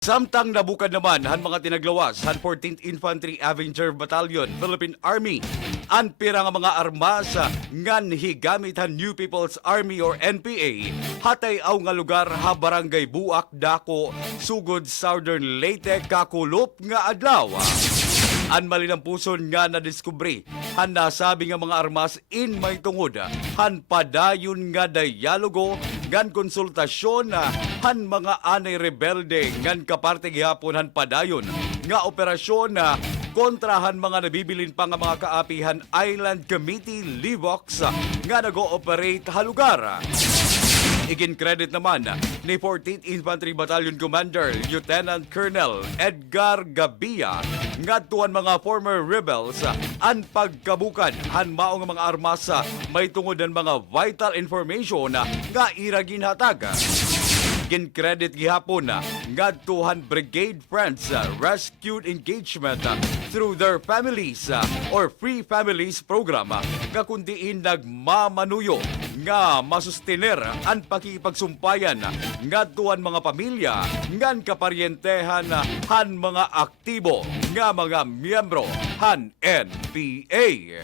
Samtang Nabukad naman han mga tinaglawas han 14th Infantry Avenger Battalion, Philippine Army. An pira nga mga armas ngan higamit han New People's Army or NPA hatay aw nga lugar ha Barangay Buak, Dako, sugod Southern Leyte, kakulop nga adlaw. An malinampuson nga nadiskubre han nasabi nga mga armas in may tungod han padayon nga dialogo ngan konsultasyon han mga anay rebelde ngan kaparte gihapon han padayon nga operasyon kontrahan mga nabibilin pa nga mga kaapihan Island Committee Livox nga nag-ooperate ha lugar. Igin-credit naman ni 14th Infantry Battalion Commander Lieutenant Colonel Edgar Gabia nga tuwan mga former rebels ang pagkabukan han mao nga mga armas may tungod ng mga vital information nga iragin hatag. Gin-credit gihapon nga tuhan Brigade Friends Rescued Engagement through their families or Free Families program nga kundiin nagmamanuyo nga masustener ang pakikipagsumpayan nga tuwan mga pamilya ngan kaparyentehan han mga aktibo nga mga miyembro han NPA.